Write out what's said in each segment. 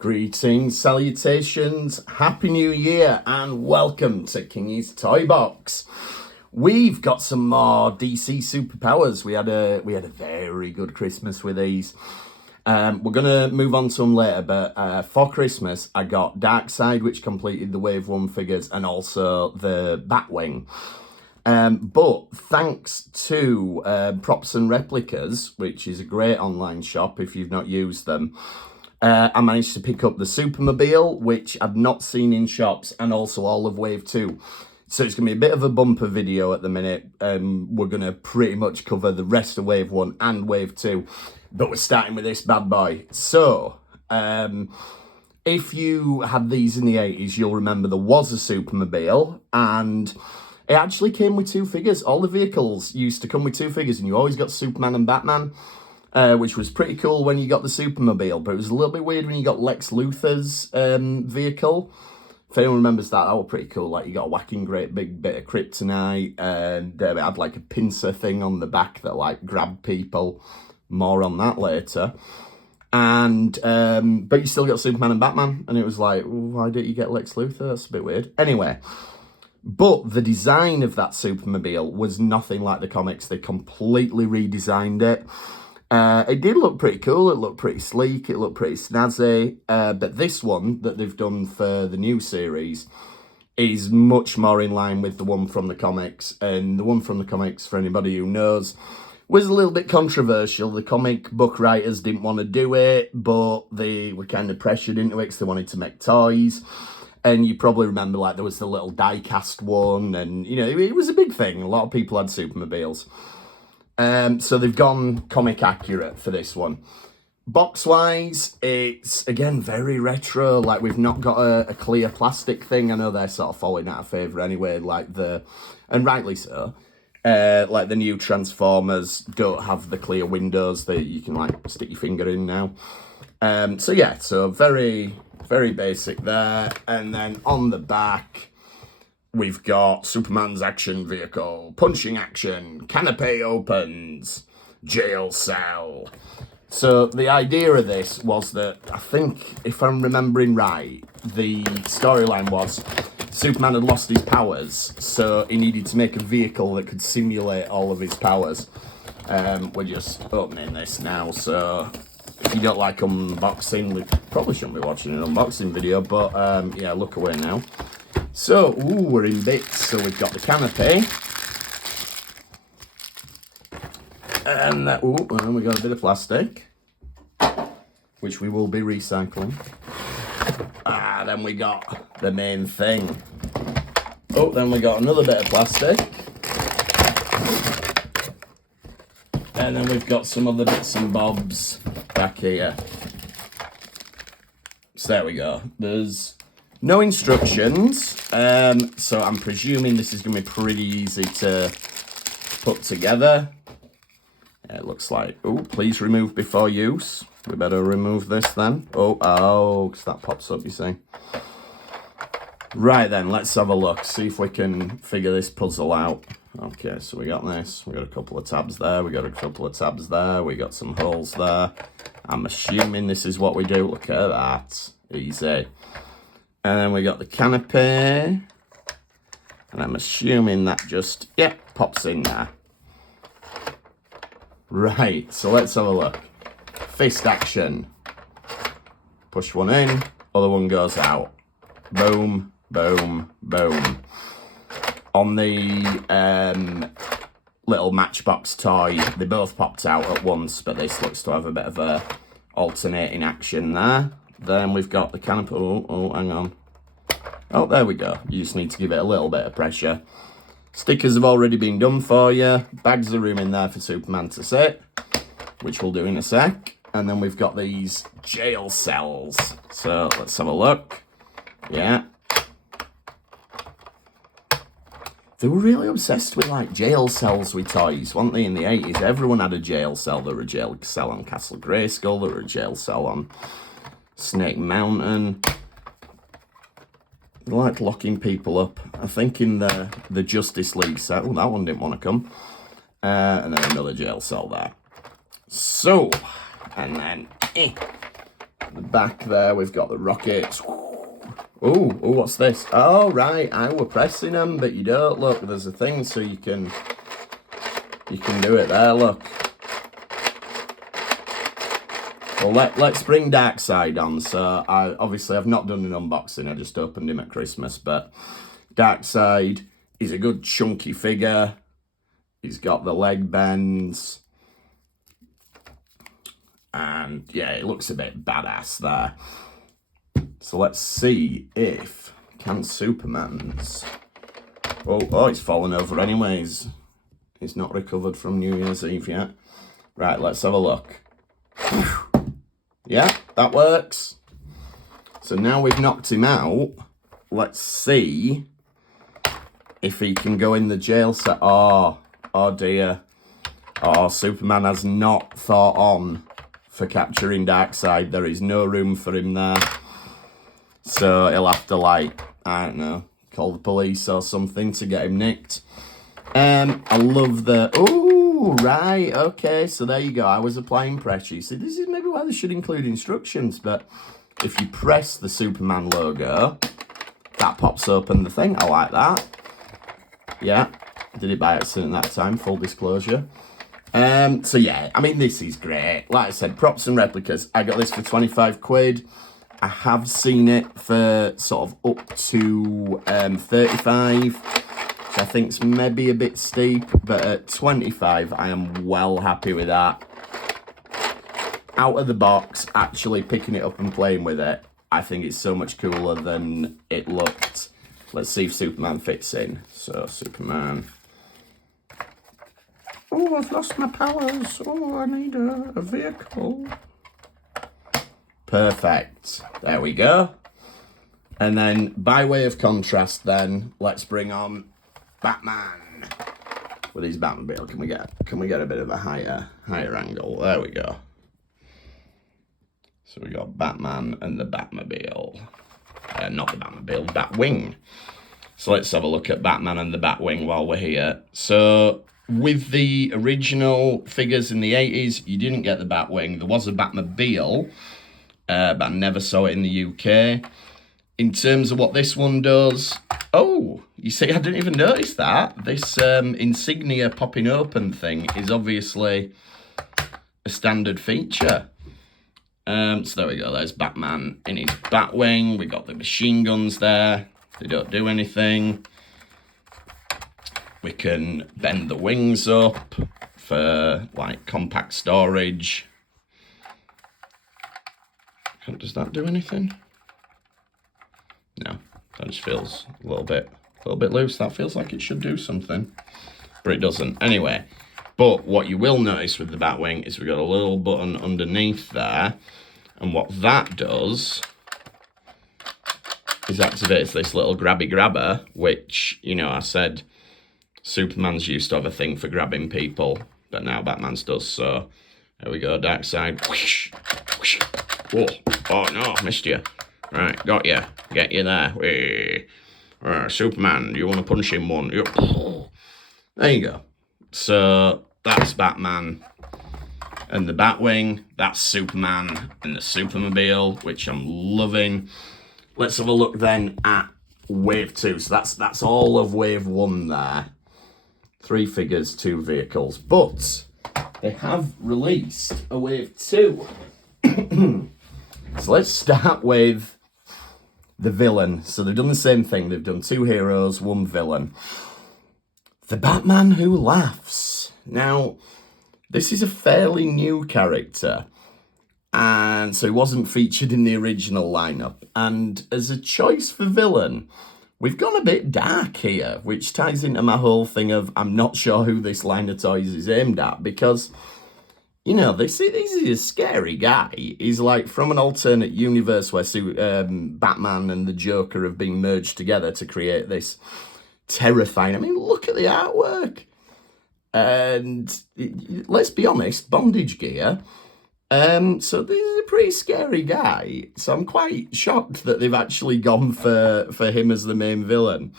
Greetings, salutations, Happy New Year, and welcome to Kingy's Toy Box. We've got some more DC Super Powers. We had a very good Christmas with these. We're gonna move on to them later, but for Christmas I got Darkseid, which completed the Wave 1 figures, and also the Batwing. But thanks to Props and Replicas, which is a great online shop if you've not used them, I managed to pick up the Supermobile, which I've not seen in shops, and also all of Wave 2. So it's going to be a bit of a bumper video at the minute. We're going to pretty much cover the rest of Wave 1 and Wave 2. But we're starting with this bad boy. So, if you had these in the 80s, you'll remember there was a Supermobile, and it actually came with two figures. All the vehicles used to come with two figures, and you always got Superman and Batman. Which was pretty cool when you got the Supermobile, but it was a little bit weird when you got Lex Luthor's vehicle. If anyone remembers that was pretty cool. Like, you got a whacking great big bit of kryptonite, and it had like a pincer thing on the back that like grabbed people. More on that later. And but you still got Superman and Batman, and it was like, why didn't you get Lex Luthor? That's a bit weird. Anyway, but the design of that Supermobile was nothing like the comics. They completely redesigned it. It did look pretty cool, it looked pretty sleek, it looked pretty snazzy, but this one that they've done for the new series is much more in line with the one from the comics, and the one from the comics, for anybody who knows, was a little bit controversial. The comic book writers didn't want to do it, but they were kind of pressured into it because they wanted to make toys. And you probably remember, like, there was the little die-cast one, and, you know, it was a big thing. A lot of people had Supermobiles. So they've gone comic accurate for this one. Box-wise, it's, again, very retro. Like, we've not got a clear plastic thing. I know they're sort of falling out of favour anyway, like and rightly so. Like, the new Transformers don't have the clear windows that you can, like, stick your finger in now. So, yeah, so very, very basic there. And then on the back, we've got Superman's action vehicle, punching action, canopy opens, jail cell. So the idea of this was that, I think, if I'm remembering right, the storyline was Superman had lost his powers, so he needed to make a vehicle that could simulate all of his powers. We're just opening this now, so if you don't like unboxing, we probably shouldn't be watching an unboxing video, but yeah, look away now. So, we're in bits. So we've got the canopy. And that, and we got a bit of plastic, which we will be recycling. Then we got the main thing. Oh, then we got another bit of plastic. And then we've got some other bits and bobs back here. So there we go. There's no instructions, so I'm presuming this is going to be pretty easy to put together. It looks like, please remove before use. We better remove this then. Because that pops up, you see. Right then, let's have a look, see if we can figure this puzzle out. Okay, so we got this. We got a couple of tabs there. We got a couple of tabs there. We got some holes there. I'm assuming this is what we do. Look at that. Easy. And then we got the canopy, and I'm assuming that just, pops in there. Right, so let's have a look. Fist action. Push one in, other one goes out. Boom, boom, boom. On the little Matchbox toy, they both popped out at once, but this looks to have a bit of a alternating action there. Then we've got the canopy. Hang on. There we go. You just need to give it a little bit of pressure. Stickers have already been done for you. Bags of room in there for Superman to sit, which we'll do in a sec. And then we've got these jail cells. So let's have a look. Yeah. They were really obsessed with, like, jail cells with toys, weren't they, in the 80s? Everyone had a jail cell. There were a jail cell on Castle Grayskull. There were a jail cell on Snake Mountain. They liked locking people up. I think in the Justice League set. That one didn't want to come. And then another jail cell there. So, and then the back there, we've got the rockets. Oh, what's this? Oh, right, I were pressing them, but you don't. Look, there's a thing so you can do it there, look. Well, let's bring Darkseid on. So, I've not done an unboxing, I just opened him at Christmas, but Darkseid is a good chunky figure. He's got the leg bends. And yeah, it looks a bit badass there. So let's see if can Superman's. Oh, he's fallen over anyways. He's not recovered from New Year's Eve yet. Right, let's have a look. Yeah, that works. So now we've knocked him out. Let's see if he can go in the jail cell. Oh dear. Oh, Superman has not thought on for capturing Darkseid. There is no room for him there. So he'll have to, like, I don't know, call the police or something to get him nicked. I love the... Oh, right, okay, so there you go. I was applying pressure. You see, this is maybe why they should include instructions, but if you press the Superman logo, that pops open the thing. I like that. Yeah, did it by accident that time, full disclosure. So yeah, I mean, this is great. Like I said, props and replicas. I got this for 25 quid. I have seen it for sort of up to 35, which I think's maybe a bit steep, but at 25, I am well happy with that. Out of the box, actually picking it up and playing with it, I think it's so much cooler than it looked. Let's see if Superman fits in. So, Superman. Oh, I've lost my powers. Oh, I need a vehicle. Perfect. There we go. And then, by way of contrast then, let's bring on Batman with his Batmobile. Can we get a bit of a higher angle? There we go. So we got Batman and the Batmobile. Not the Batmobile, Batwing. So let's have a look at Batman and the Batwing while we're here. So with the original figures in the 80s, you didn't get the Batwing. There was a Batmobile, but I never saw it in the UK. In terms of what this one does, oh, you see, I didn't even notice that. This insignia popping open thing is obviously a standard feature. So there we go, there's Batman in his Batwing. We got the machine guns there. They don't do anything. We can bend the wings up for, like, compact storage. Does that do anything? No, that just feels a little bit loose. That feels like it should do something, but it doesn't. Anyway, but what you will notice with the Batwing is we've got a little button underneath there, and what that does is activates this little grabby grabber, which, you know, I said Superman's used to have a thing for grabbing people, but now Batman's does. So there we go, Darkseid. Whoosh, whoosh. Whoa. Oh no, missed you. Right, got you. Get you there. Superman, you want to punch him one? There you go. So that's Batman and the Batwing. That's Superman and the Supermobile, which I'm loving. Let's have a look then at Wave 2. So that's all of Wave 1 there. 3 figures, 2 vehicles. But they have released a Wave 2. So let's start with the villain. So they've done the same thing. They've done 2 heroes, 1 villain. The Batman Who Laughs. Now, this is a fairly new character. And so he wasn't featured in the original lineup. And as a choice for villain, we've gone a bit dark here, which ties into my whole thing of I'm not sure who this line of toys is aimed at, because, you know, this is a scary guy. He's like from an alternate universe where Batman and the Joker have been merged together to create this terrifying... I mean, look at the artwork. And let's be honest, bondage gear... so this is a pretty scary guy. So I'm quite shocked that they've actually gone for him as the main villain.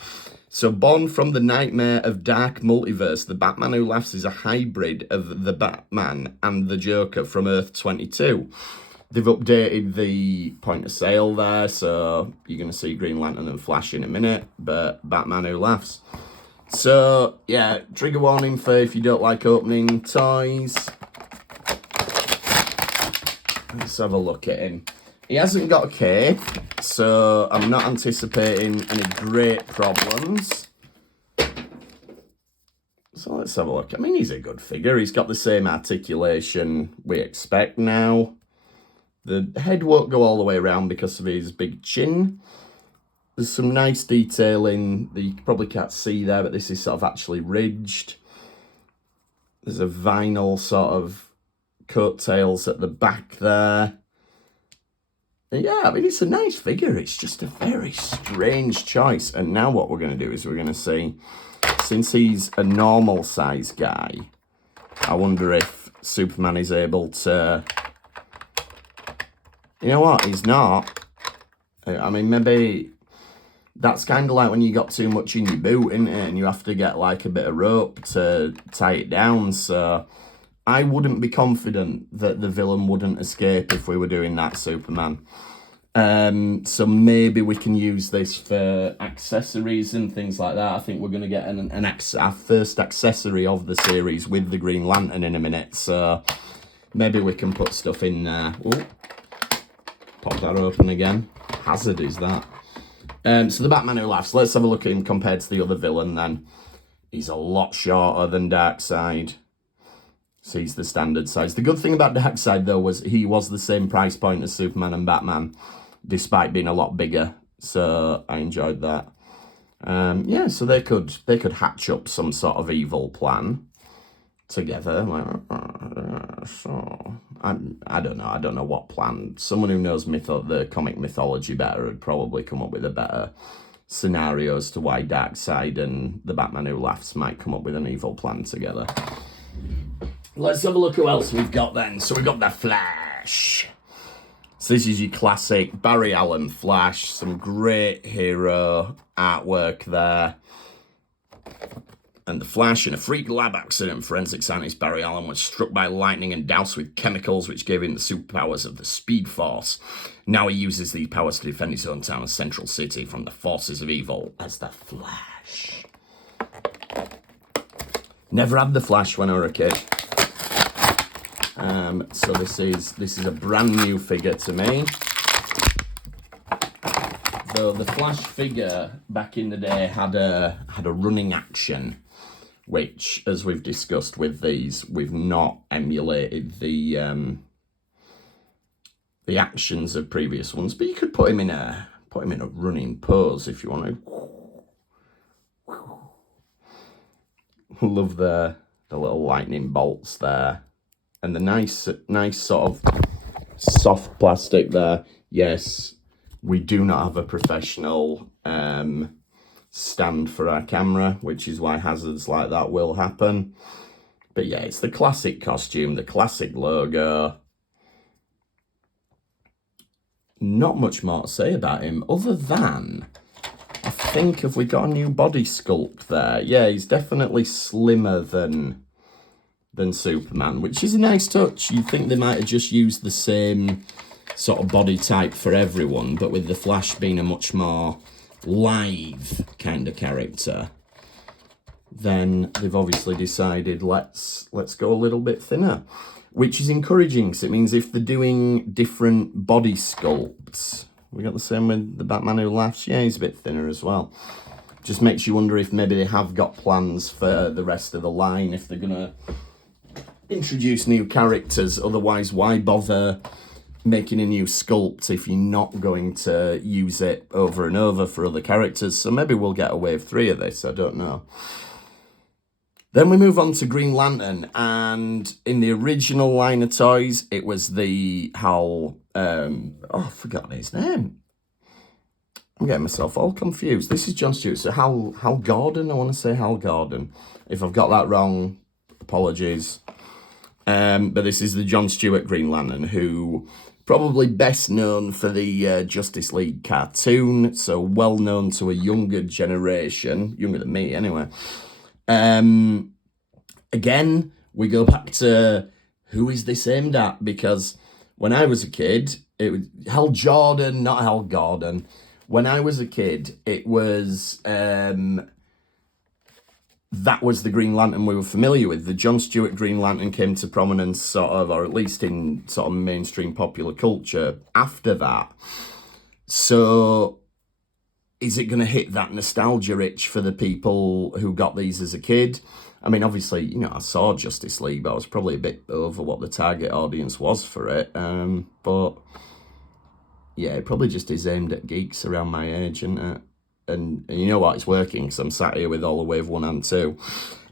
So born from the nightmare of dark multiverse, the Batman Who Laughs is a hybrid of the Batman and the Joker from Earth 22. They've updated the point of sale there, so you're going to see Green Lantern and Flash in a minute, but Batman Who Laughs. So, yeah, trigger warning for if you don't like opening toys. Let's have a look at him. He hasn't got a cape, so I'm not anticipating any great problems. So let's have a look. I mean, he's a good figure. He's got the same articulation we expect now. The head won't go all the way around because of his big chin. There's some nice detailing that you probably can't see there, but this is sort of actually ridged. There's a vinyl sort of coattails at the back there. Yeah, I mean, it's a nice figure. It's just a very strange choice. And now what we're going to do is we're going to see, since he's a normal size guy, I wonder if Superman is able to... You know what? He's not. I mean, maybe that's kind of like when you got too much in your boot, isn't it? And you have to get like a bit of rope to tie it down. So I wouldn't be confident that the villain wouldn't escape if we were doing that, Superman. So maybe we can use this for accessories and things like that. I think we're going to get our first accessory of the series with the Green Lantern in a minute. So maybe we can put stuff in there. Ooh. Pop that open again. Hazard is that. So the Batman Who Laughs. Let's have a look at him compared to the other villain then. He's a lot shorter than Darkseid. So he's the standard size. The good thing about Darkseid though was he was the same price point as Superman and Batman, despite being a lot bigger. So I enjoyed that. Yeah, so they could hatch up some sort of evil plan together. So I don't know what plan. Someone who knows the comic mythology better would probably come up with a better scenario as to why Darkseid and the Batman Who Laughs might come up with an evil plan together. Let's have a look who else we've got then. So we've got the Flash. So this is your classic Barry Allen Flash. Some great hero artwork there. And the Flash, in a freak lab accident, forensic scientist Barry Allen was struck by lightning and doused with chemicals which gave him the superpowers of the Speed Force. Now he uses these powers to defend his own town and Central City from the forces of evil as the Flash. Never had the Flash when I was a kid. So this is a brand new figure to me. Though the Flash figure back in the day had a running action, which, as we've discussed with these, we've not emulated the actions of previous ones. But you could put him in a running pose if you want to. Love the little lightning bolts there, and the nice sort of soft plastic there. Yes, we do not have a professional stand for our camera, which is why hazards like that will happen. But yeah, it's the classic costume, the classic logo. Not much more to say about him other than I think have we got a new body sculpt there? Yeah, he's definitely slimmer than Superman, which is a nice touch. You'd think they might have just used the same sort of body type for everyone, but with the Flash being a much more live kind of character, then they've obviously decided let's go a little bit thinner, which is encouraging because it means if they're doing different body sculpts, we got the same with the Batman Who Laughs. Yeah, he's a bit thinner as well. Just makes you wonder if maybe they have got plans for the rest of the line, if they're gonna introduce new characters. Otherwise, why bother making a new sculpt if you're not going to use it over and over for other characters? So maybe we'll get a wave 3 of this, I don't know. Then we move on to Green Lantern, and in the original line of toys, it was the Hal, I forgot his name. I'm getting myself all confused. This is John Stewart, so Hal Gordon, I want to say Hal Gordon. If I've got that wrong, apologies. But this is the John Stewart Green Lantern, who probably best known for the Justice League cartoon, so well known to a younger generation, younger than me anyway. Again, we go back to who is this aimed at, because When I was a kid, it was Hal Jordan, not Hal Gordon. When I was a kid, it was that was the Green Lantern we were familiar with. The Jon Stewart Green Lantern came to prominence, sort of, or at least in sort of mainstream popular culture after that. So, is it going to hit that nostalgia itch for the people who got these as a kid? I mean, obviously, you know, I saw Justice League, but I was probably a bit over what the target audience was for it. But yeah, it probably just is aimed at geeks around my age, isn't it? And you know what? It's working because I'm sat here with all the Wave 1 and 2.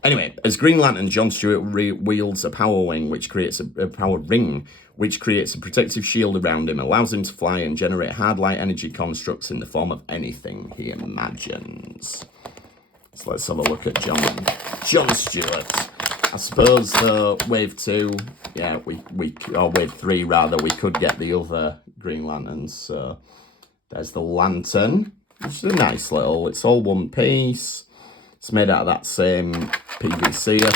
Anyway, as Green Lantern, Jon Stewart wields a power wing, which creates a power ring, which creates a protective shield around him, allows him to fly and generate hard light energy constructs in the form of anything he imagines. So let's have a look at Jon Stewart. I suppose Wave 2, yeah, or Wave 3 rather, we could get the other Green Lanterns. So there's the lantern, which is a nice little, it's all one piece. It's made out of that same PVC, I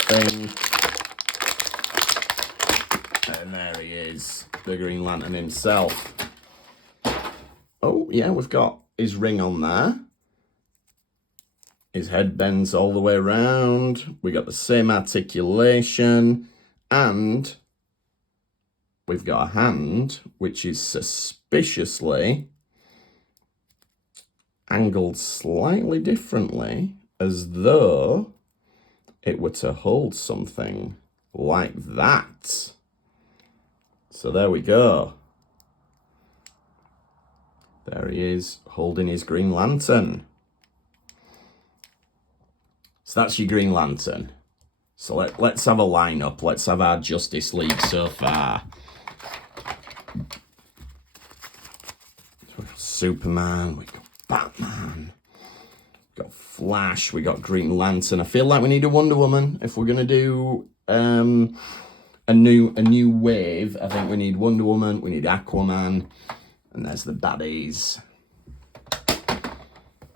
think. And there he is, the Green Lantern himself. Oh, yeah, we've got his ring on there. His head bends all the way around. We got the same articulation. And we've got a hand, which is suspiciously angled slightly differently, as though it were to hold something like that. So there we go. There he is, holding his Green Lantern. So that's your Green Lantern. So let's have a lineup. Let's have our Justice League so far. We've got Superman, we've got Batman, we've got Flash, we got Green Lantern. I feel like we need a Wonder Woman if we're gonna do a new wave. I think we need Wonder Woman, we need Aquaman, and there's the baddies.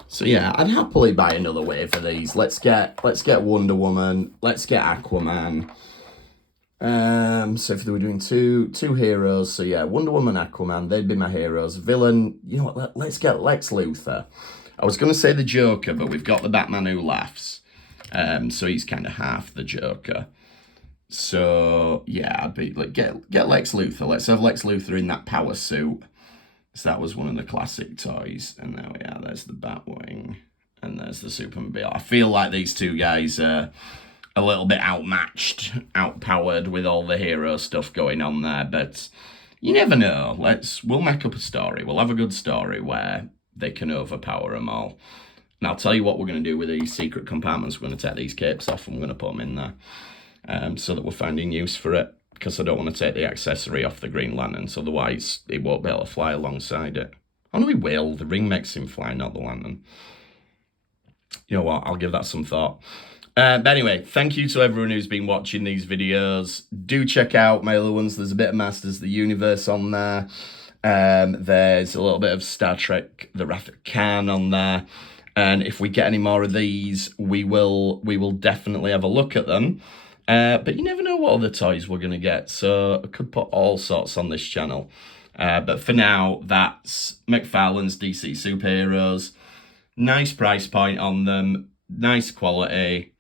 So yeah, I'd happily buy another wave of these. Let's get Wonder Woman, let's get Aquaman. So if they were doing two heroes, so yeah, Wonder Woman, Aquaman, they'd be my heroes. Villain, you know what, let's get Lex Luthor. I was going to say the Joker, but we've got the Batman Who Laughs. So he's kind of half the Joker. So yeah, I'd be like, get Lex Luthor. Let's have Lex Luthor in that power suit. So that was one of the classic toys. And there we are, there's the Batwing. And there's the Supermobile. I feel like these two guys are a little bit outmatched, outpowered with all the hero stuff going on there. But you never know. We'll make up a story. We'll have a good story where they can overpower them all. And I'll tell you what we're going to do with these secret compartments. We're going to take these capes off and we're going to put them in there. So that we're finding use for it. Because I don't want to take the accessory off the Green Lantern, so otherwise it won't be able to fly alongside it. Oh no, he will. The ring makes him fly, not the lantern. You know what? I'll give that some thought. But anyway, thank you to everyone who's been watching these videos. Do check out my other ones. There's a bit of Masters of the Universe on there. There's a little bit of Star Trek The Wrath of Khan on there. And if we get any more of these, we will definitely have a look at them. But you never know what other toys we're going to get, so I could put all sorts on this channel. But for now, that's McFarlane's DC Superheroes. Nice price point on them, nice quality.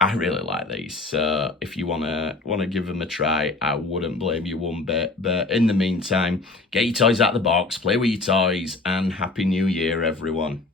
I really like these, so if you wanna give them a try, I wouldn't blame you one bit. But in the meantime, get your toys out of the box, play with your toys, and Happy New Year, everyone.